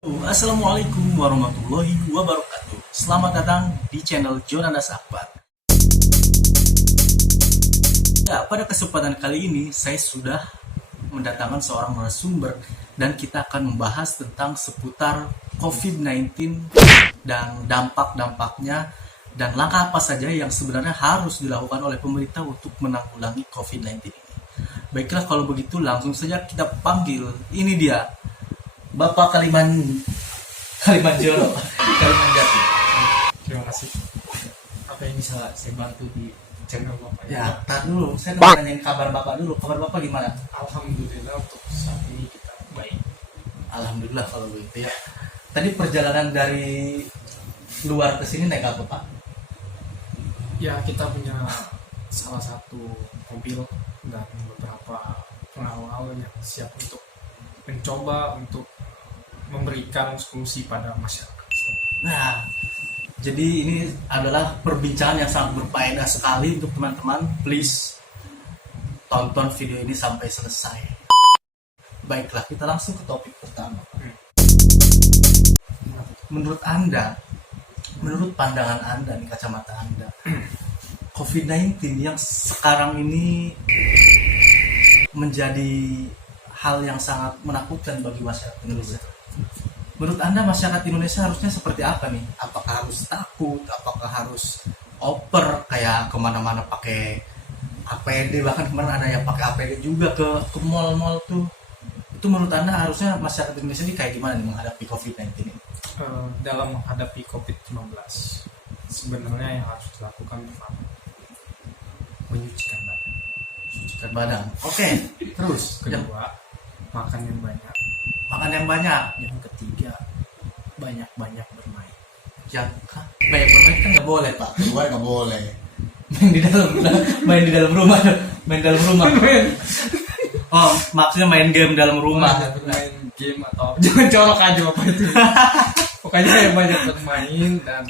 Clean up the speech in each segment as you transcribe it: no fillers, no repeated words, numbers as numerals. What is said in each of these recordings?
Assalamualaikum warahmatullahi wabarakatuh. Selamat datang di channel Jonanas Akbar. Ya, pada kesempatan kali ini saya sudah mendatangkan seorang narasumber dan kita akan membahas tentang seputar COVID-19 dan dampak-dampaknya dan langkah apa saja yang sebenarnya harus dilakukan oleh pemerintah untuk menanggulangi COVID-19 ini. Baiklah, kalau begitu langsung saja kita panggil. Ini dia Bapak Kalimanjaro, Kalimanjaro. Terima kasih. Apa yang bisa saya bantu di channel Bapak? Ya, tar dulu. Saya mau nanyain kabar Bapak dulu. Kabar Bapak gimana? Alhamdulillah untuk saat ini kita baik. Alhamdulillah kalau begitu ya. Tadi perjalanan dari luar ke sini naik apa, Pak? Ya, kita punya salah satu mobil dan beberapa pengawal yang siap untuk mencoba untuk memberikan solusi pada masyarakat. Nah, jadi ini adalah perbincangan yang sangat berfaedah sekali untuk teman-teman. Please tonton video ini sampai selesai. Baiklah, kita langsung ke topik pertama. Menurut Anda, menurut pandangan Anda, nih kacamata Anda, COVID-19 yang sekarang ini menjadi hal yang sangat menakutkan bagi masyarakat Indonesia. Menurut Anda masyarakat Indonesia harusnya seperti apa nih? Apakah harus takut? Apakah harus oper kayak kemana-mana pakai APD? Bahkan kemarin ada yang pakai APD juga ke mall-mall tuh. Itu menurut Anda harusnya masyarakat Indonesia ini kayak gimana nih menghadapi COVID-19 ini? Dalam menghadapi COVID-19, sebenarnya yang harus dilakukan pertama menyucikan badan. Mencucikan badan. Oke, terus Kedua, makan yang banyak. makan yang banyak. Yang ketiga, banyak-banyak bermain. Yang banyak bermain kan nggak boleh, Pak. Keluar nggak boleh. Main di dalam rumah. Main dalam rumah. Oh, maksudnya main game dalam rumah. Bermain game atau jangan colok aja apa itu. Pokoknya yang banyak bermain dan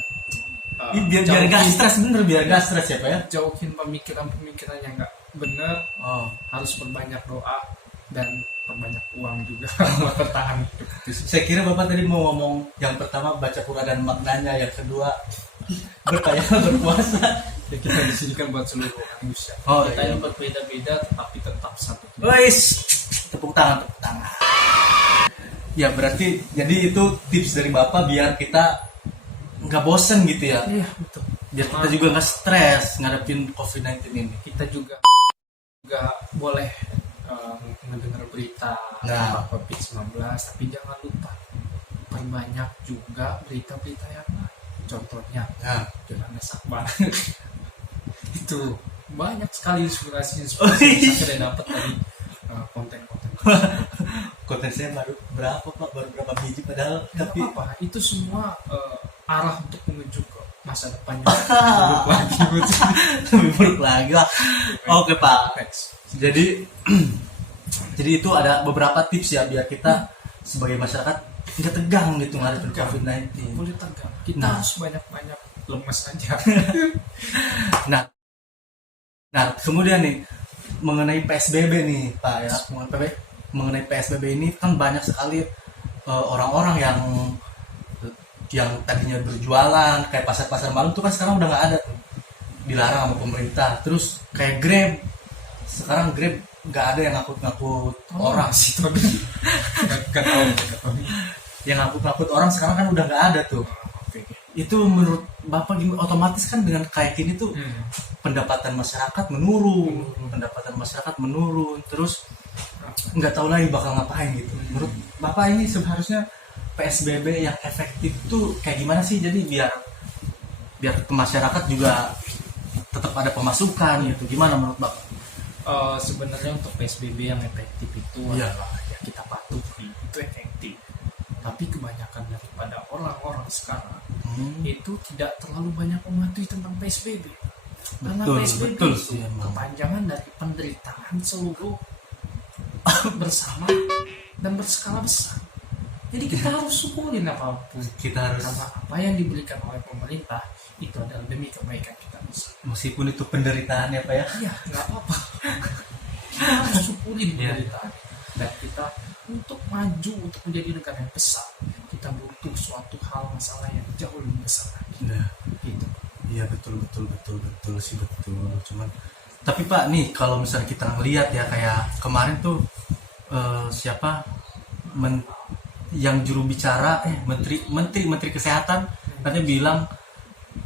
Biar gak stres, bener biar gak stres ya, Pak ya. jauhin pemikiran-pemikiran yang nggak benar. Oh, Harus berbanyak doa dan berbanyak uang juga buat bertahan hidup. saya kira Bapak tadi mau ngomong yang pertama baca Quran dan maknanya, yang kedua berkaya berpuasa. Ya, kita di sini kan buat seluruh manusia. Oh, Kita iya. yang berbeda-beda tetapi tetap satu. Wais, tepuk tangan, tepuk tangan. Ya berarti jadi itu tips dari Bapak biar kita nggak bosen gitu ya. Iya, betul. Biar kita juga nggak stres ngadepin COVID-19 ini. Kita juga boleh mendengar berita Nah. tentang COVID-19, tapi jangan lupa perbanyak juga berita-berita yang lain. Contohnya, Nah, Jonanas Akbar. Itu banyak sekali inspirasi yang iya. saya dapat dari konten-konten. konten saya baru berapa Pak? Baru berapa biji padahal Tapi tapi apa? Itu semua arah untuk menuju ke masa depannya. Buruk lagi, lebih buruk lagi lah. Oke Pak. Next. Jadi jadi itu ada beberapa tips ya biar kita sebagai masyarakat nggak tegang gitu ngadepin Tegang. COVID-19. Boleh tegang. Kita Nah. harus banyak-banyak lemes aja. Nah, kemudian nih mengenai PSBB nih Pak ya, mengenai PSBB ini kan banyak sekali orang-orang yang tadinya berjualan kayak pasar-pasar malam tuh kan sekarang udah nggak ada tuh, dilarang sama pemerintah. Terus kayak Grab, sekarang Grab nggak ada yang ngangkut-ngangkut orang sih tapi nggak tahu. yang ngangkut-ngangkut orang sekarang kan udah nggak ada tuh. Oke. Itu menurut Bapak gimana? Otomatis kan dengan kayak gini tuh pendapatan masyarakat menurun, terus nggak tahu lagi bakal ngapain gitu. Menurut Bapak ini seharusnya PSBB yang efektif tuh kayak gimana sih? Jadi biar masyarakat juga tetap ada pemasukan gitu. Gimana menurut Bapak? Sebenarnya untuk PSBB yang efektif itu Iya. adalah ya kita patuhi itu efektif. Tapi kebanyakan daripada orang-orang sekarang itu tidak terlalu banyak mematuhi tentang PSBB. Karena PSBB betul itu sih emang. kepanjangan dari penderitaan seluruh bersama dan berskala besar. Jadi kita harus syukurin apapun. Kita harus, Karena apa yang diberikan oleh pemerintah itu adalah demi kebaikan kita bersama. meskipun itu penderitaan ya Pak ya. Iya, nggak apa-apa. Kita harus syukurin Iya. penderitaan dan kita untuk maju untuk menjadi negara yang besar. Kita kita butuh suatu hal masalah yang jauh lebih besar lagi. Nah, Gitu. iya betul sih betul. Cuman tapi Pak nih kalau misalnya kita ngelihat ya kayak kemarin tuh siapa yang juru bicara menteri kesehatan katanya bilang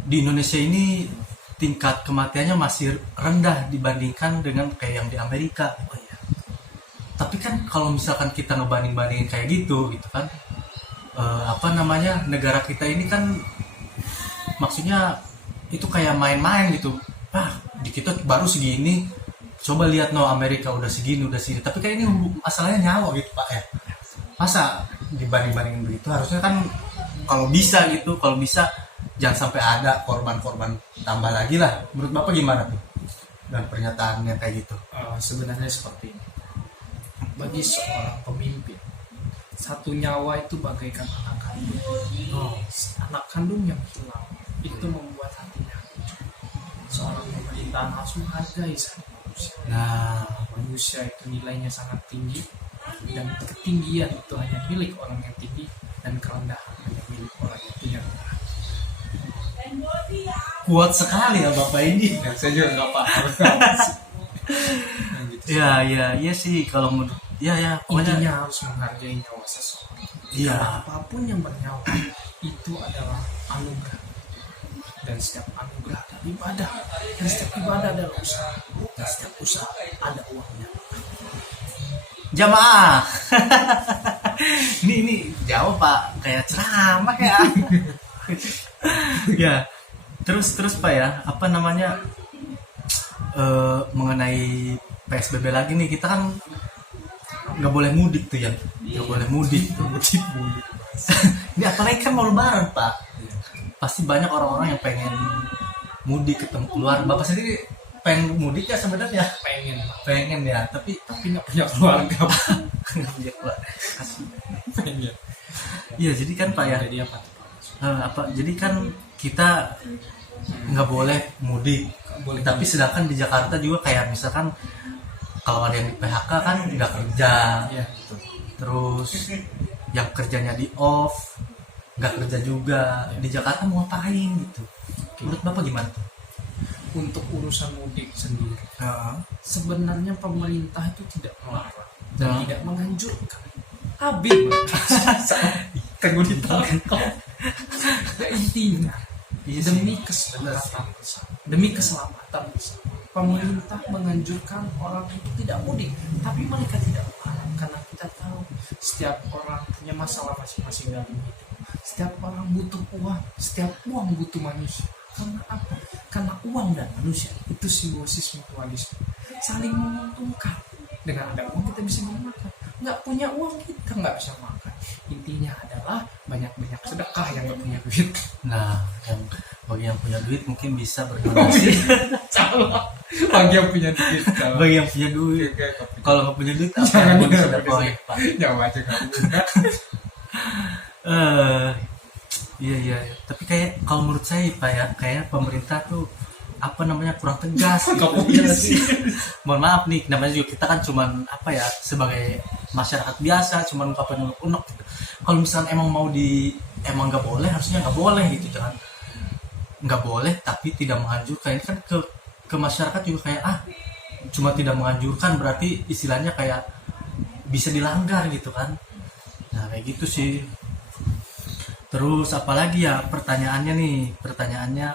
di Indonesia ini tingkat kematiannya masih rendah dibandingkan dengan kayak yang di Amerika. Oh iya. Tapi kan kalau misalkan kita ngebanding-bandingin kayak gitu kan negara kita ini kan maksudnya itu kayak main-main gitu. Di kita baru segini, coba lihat Amerika udah segini. Tapi kayak ini masalahnya nyawa gitu Pak ya. Masa dibanding-bandingin begitu, harusnya kan kalau bisa jangan sampai ada korban-korban tambah lagi lah. Menurut Bapak gimana tuh dan pernyataannya kayak gitu? Sebenarnya seperti ini, bagi seorang pemimpin, satu nyawa itu bagaikan anak kandung. Anak kandung yang hilang itu membuat hatinya hancur. Seorang pemerintahan harus menghargai satu manusia. Manusia itu nilainya sangat tinggi, dan ketinggian itu hanya milik orang yang tinggi, dan kerendahan hanya milik orang yang punya rendah. Kuat sekali ya Bapak ini. Saya juga nggak paham. Iya sih kalau menurut ya Intinya harus menghargai nyawa seseorang. Iya. Apapun yang bernyawa itu adalah anugerah, dan setiap anugerah ada ibadah, dan setiap ibadah adalah usaha, dan setiap usaha ada uangnya. Jamaah. ini jauh Pak, kayak ceramah ya. Ya. Terus Pak ya, mengenai PSBB lagi nih, kita kan nggak boleh mudik tuh ya, nggak boleh mudik. Ini apalagi kan mau lebaran Pak, pasti banyak orang-orang yang pengen mudik ketemu keluarga. Bapak sendiri pengen mudik ya sebenarnya? Pengen ya, tapi nggak punya keluarga. nggak punya keluarga. Pengen. Iya jadi kan Pak ya. Jadi apa? Jadi kan kita nggak boleh mudik. Tapi sedangkan di Jakarta juga kayak misalkan kalau ada yang di PHK kan nggak kerja, gitu. Terus yang kerjanya di off nggak kerja juga. Di Jakarta mau ngapain gitu? Menurut Bapak gimana? Untuk urusan mudik sendiri, sebenarnya pemerintah itu tidak melarang dan tidak menganjurkan. Intinya demi keselamatan bersama, pemerintah menganjurkan orang itu tidak mudik, tapi mereka tidak melarang, karena kita tahu setiap orang punya masalah masing-masing dalam hidup. Setiap orang butuh uang, setiap uang butuh manusia. Karena apa? Karena uang dan manusia itu simbiosis mutualisme, saling menguntungkan. Dengan ada uang kita bisa makan, nggak punya uang kita nggak bisa makan. Intinya adalah banyak-banyak sedekah yang nggak punya duit. Nah, bagi yang punya duit mungkin bisa berdonasi. Bagi yang punya duit, bagi yang punya duit. Kalau nggak punya duit, apa jangan yang bisa dapat? Jangan aja kamu. Iya. Tapi kayak kalau menurut saya Pak ya, kayak pemerintah tuh kurang tegas. Iya sih. Mohon maaf nih, namanya juga kita kan cuman sebagai masyarakat biasa, cuman ungkapan unek gitu. Kalau misalnya emang nggak boleh, harusnya nggak boleh gitu kan. Nggak boleh tapi tidak menganjurkan. Ini kan ke masyarakat juga kayak cuma tidak menganjurkan, berarti istilahnya kayak bisa dilanggar gitu kan. Nah kayak gitu sih. Terus apalagi ya pertanyaannya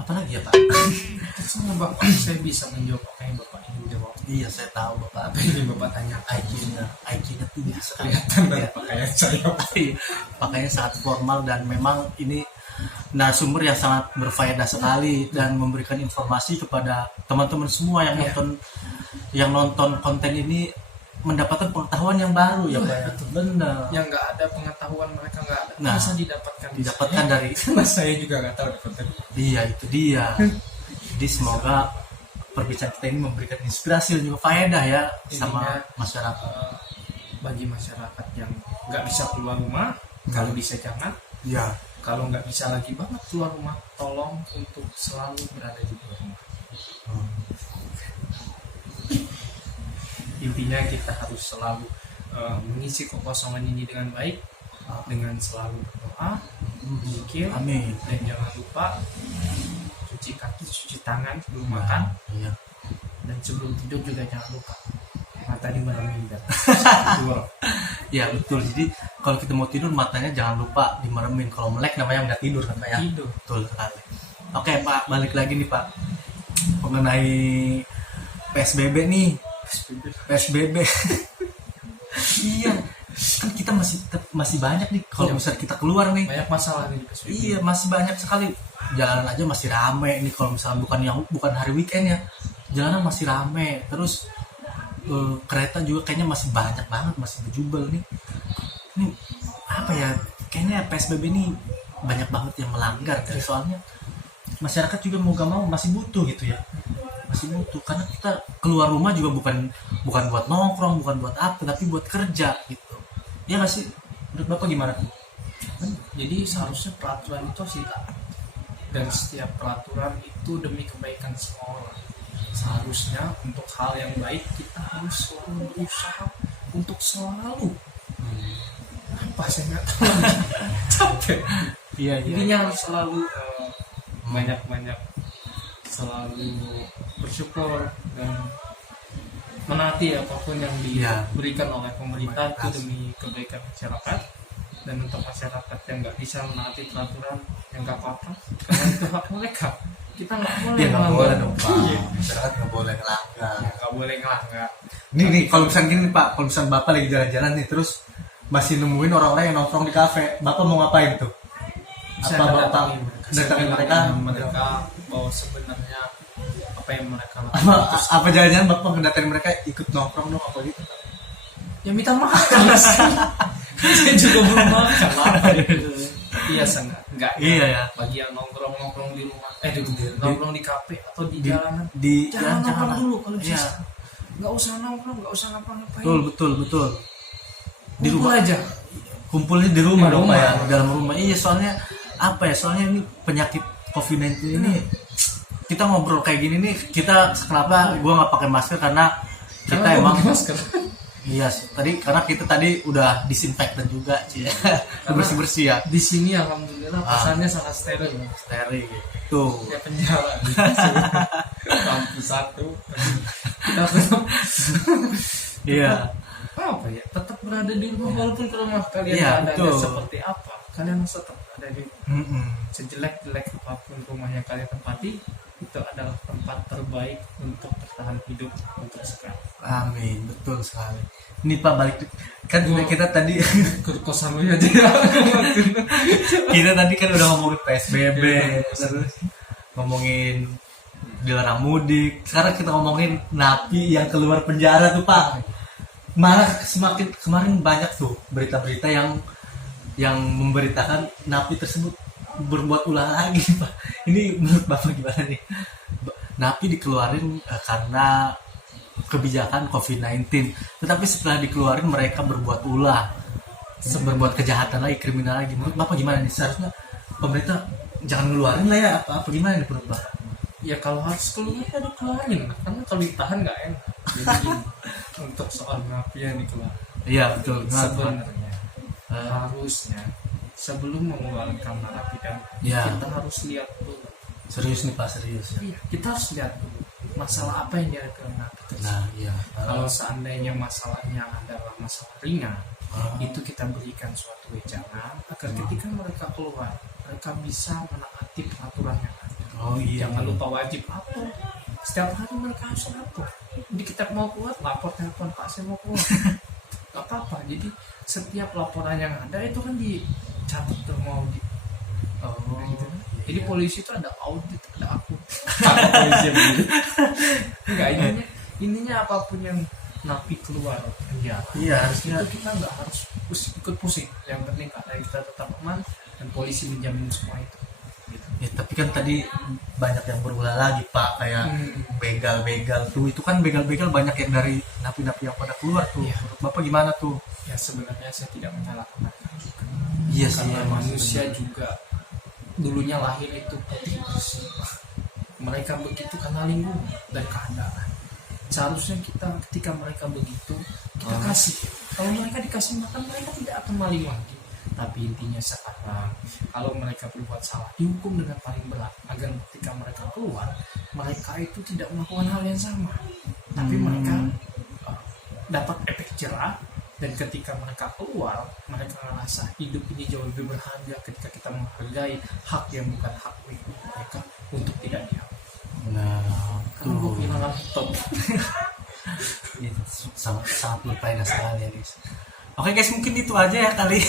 apalagi ya Pak? Terserah Bapak, saya bisa menjawab apa yang Bapak ingin jawab. Iya saya tahu Bapak. Apa yang Bapak tanya? IQ-nya tinggi sekali. Kelihatan dari pakaian saya. Pakaiannya sangat formal dan memang ini narasumber yang sangat berfaedah sekali dan memberikan informasi kepada teman-teman semua yang nonton konten ini, mendapatkan pengetahuan yang baru ya Pak. Benar. Yang nggak ada pengetahuan mereka nggak ada. Bisa didapatkan dari. Karena saya juga nggak tahu konten. Iya itu dia. Jadi semoga perbincangan kita ini memberikan inspirasi dan juga faedah ya sama masyarakat. Bagi masyarakat yang nggak bisa keluar rumah, kalau bisa jangan. Iya. Kalau nggak bisa lagi banget keluar rumah, tolong untuk selalu berada di rumah. Intinya kita harus selalu mengisi kekosongan ini dengan baik, dengan selalu berdoa, zikir, Amin. dan jangan lupa cuci kaki, cuci tangan sebelum makan, Iya. dan sebelum tidur juga jangan lupa mata dimermin dan tidur. Ya betul. Jadi kalau kita mau tidur matanya jangan lupa dimeremin. Kalau melek namanya nggak tidur kan Pak ya. Tidur. Betul sekali. Oke Pak, balik lagi nih Pak mengenai PSBB nih. PSBB. Iya. Kan kita masih banyak nih kalau Iya. misalnya kita keluar nih. Banyak masalah nih di PSBB. Iya masih banyak sekali. Jalan aja masih rame nih kalau misalnya bukan hari weekend ya. Jalanan masih rame. Terus kereta juga kayaknya masih banyak banget, masih berjubel nih. Ini apa ya? Kayaknya PSBB ini banyak banget yang melanggar kan? Soalnya masyarakat juga mau gak mau masih butuh gitu ya. Masih butuh karena kita keluar rumah juga bukan buat nongkrong, bukan buat apa, tapi buat kerja gitu. Ya nggak sih? Menurut Bapak gimana? Jadi seharusnya peraturan itu harus ditaati, dan setiap peraturan itu demi kebaikan semua orang. Seharusnya untuk hal yang baik kita harus selalu berusaha untuk selalu apa saya nggak tahu lagi. Capek. Iya, Intinya harus selalu banyak selalu bersyukur dan menaati apapun yang Iya. diberikan oleh pemerintah itu demi kebaikan masyarakat. Dan untuk masyarakat yang nggak bisa menaati peraturan, yang nggak apa-apa karena itu hak mereka. Kita nggak boleh Iya nggak boleh dong Pak. Iya. Masyarakat nggak boleh ngelanggar. Ya, nggak boleh ngelanggar. Nih kalau misalnya gini Pak, kalau misalnya Bapak lagi jalan-jalan nih terus masih nemuin orang-orang yang nongkrong di kafe, Bapak mau ngapain tuh? Saya Apa Bapak datangi datangin mereka? mereka bahwa sebenarnya apa yang mereka Apa, lakukan apa jangan-jangan Bapak ngedatain mereka ikut nongkrong dong apa gitu? ya minta maaf. Saya juga belum makan apa gitu. Iya sangat enggak. Iya ya. Bagi yang nongkrong di rumah, nongkrong di kafe atau di jalanan, Di jangan nongkrong dulu kalau Iya. bisa. Nggak usah nongkrong, nggak usah ngapa-ngapain. Betul. Di Kumpul rumah aja. kumpulnya di rumah Di dong Pak ya, rumah. di dalam rumah. Iya soalnya apa ya? Soalnya ini penyakit COVID-19 ini kita ngobrol kayak gini nih, kita kenapa gua nggak pakai masker karena kita Jangan emang pakai masker. iya sih. Karena kita tadi udah disinfektan juga sih. Bersih-bersih ya. Di sini alhamdulillah pasarnya sangat steril. Steril tuh. Ya penjara kampus satu kita tetap Iya. apa ya, tetap berada di rumah walaupun ke rumah kalian Iya, keadaannya betul. seperti apa, kalian harus tetap ada di rumah. Mm-mm. Sejelek-jelek apapun rumah yang kalian tempati, itu adalah tempat terbaik untuk bertahan hidup untuk sekarang. Amin, betul sekali. Ini Pak balik kan kita tadi Ke kosan lu aja ya. kita tadi kan udah ngomongin PSBB, terus ngomongin dilarang mudik. Sekarang kita ngomongin napi yang keluar penjara tuh Pak. Malah kemarin banyak tuh berita-berita yang memberitakan napi tersebut berbuat ulah lagi Pak. Ini menurut Bapak gimana nih? Napi dikeluarin karena kebijakan COVID-19, tetapi setelah dikeluarin mereka berbuat ulah, berbuat kejahatan lagi, kriminal lagi. Menurut Bapak gimana nih? Seharusnya pemerintah jangan ngeluarin lah ya, apa gimana nih menurut Bapak? Ya kalau harus keluar ya dikeluarin lah, karena kalau ditahan nggak enak. Jadi untuk soal napi yang dikeluarin, Iya betul. sebenarnya harusnya sebelum mengeluarkan narapidana, Ya. kita harus lihat dulu. Serius nih Pak, serius. Iya, kita harus lihat dulu masalah apa yang dihadapi napi tersebut. Nah, iya. Kalau seandainya masalahnya adalah masalah ringan, Ah. itu kita berikan suatu wejangan agar ketika mereka keluar, mereka bisa menaati peraturan yang ada. Oh iya. Jangan lupa wajib lapor. Setiap hari mereka harus lapor. Jadi kita mau keluar, lapor telepon Pak saya mau keluar. Gak apa-apa. Jadi setiap laporan yang ada itu kan dicatat tuh mau di. Oh, Gitu. iya. Jadi polisi itu ada audit, ada akun. Ada polisi yang begitu. Enggak, intinya apapun yang napi keluar penjara. Iya, harusnya Itu kita nggak harus ikut pusing. Yang penting keadaan kita tetap aman dan polisi menjamin semua itu. Gitu. ya, tapi kan tadi banyak yang berulah lagi Pak, kayak begal-begal tuh. Itu kan begal-begal banyak yang dari napi-napi yang pada keluar tuh. Iya. Menurut Bapak gimana tuh? Ya sebenarnya saya tidak menyalahkan mereka juga. Iya sih. Karena emang manusia sebenarnya. juga dulunya lahir itu putih bersih. Mereka begitu karena lingkungan dan keadaan. Seharusnya kita ketika mereka begitu kita kasih. Kalau mereka dikasih makan mereka tidak akan maling lagi. Tapi intinya sekarang, kalau mereka berbuat salah, dihukum dengan paling berat, agar ketika mereka keluar, mereka itu tidak melakukan hal yang sama, tapi mereka dapat efek jerah. Dan ketika mereka keluar, mereka merasa hidup ini jauh lebih berharga ketika kita menghargai hak yang bukan hak mereka untuk tidak diambil. Nah, Karena gue kehilangan laptop. itu sangat berfaedah sekali ya guys. Oke guys, mungkin itu aja ya kali.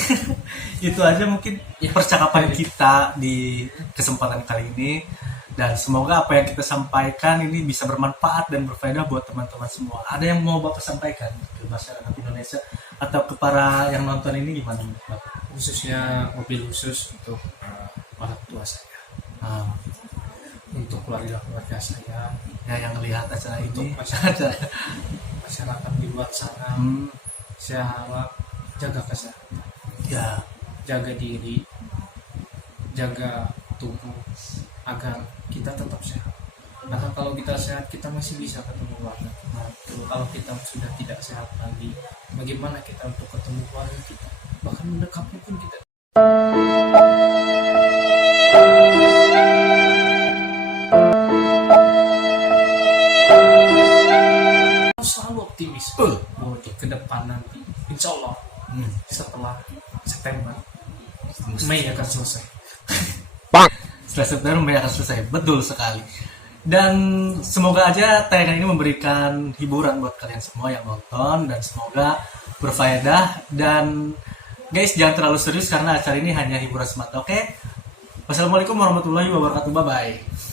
Itu aja mungkin percakapan kita di kesempatan kali ini. Dan semoga apa yang kita sampaikan ini bisa bermanfaat dan berfaedah buat teman-teman semua. Ada yang mau Bapak sampaikan ke masyarakat Indonesia atau ke para yang nonton ini gimana Bapak? Khususnya mobil khusus untuk orang tua saya, untuk keluarga-keluarga saya, Ya yang lihat acara untuk ini masyarakat di luar sana. Saya harap jaga kesehatan, ya jaga diri, jaga tubuh, agar kita tetap sehat. Karena kalau kita sehat, kita masih bisa ketemu keluarga. Kalau kita sudah tidak sehat lagi, bagaimana kita untuk ketemu keluarga kita? Bahkan mendekatnya pun kita selalu optimis bahwa ke depan nanti, insya Allah setelah September, Mei akan selesai. setelah September Mei akan selesai, betul sekali. Dan semoga aja tayangan ini memberikan hiburan buat kalian semua yang nonton, dan semoga berfaedah. Dan guys, jangan terlalu serius karena acara ini hanya hiburan semata. Oke, wassalamualaikum warahmatullahi wabarakatuh. Bye bye.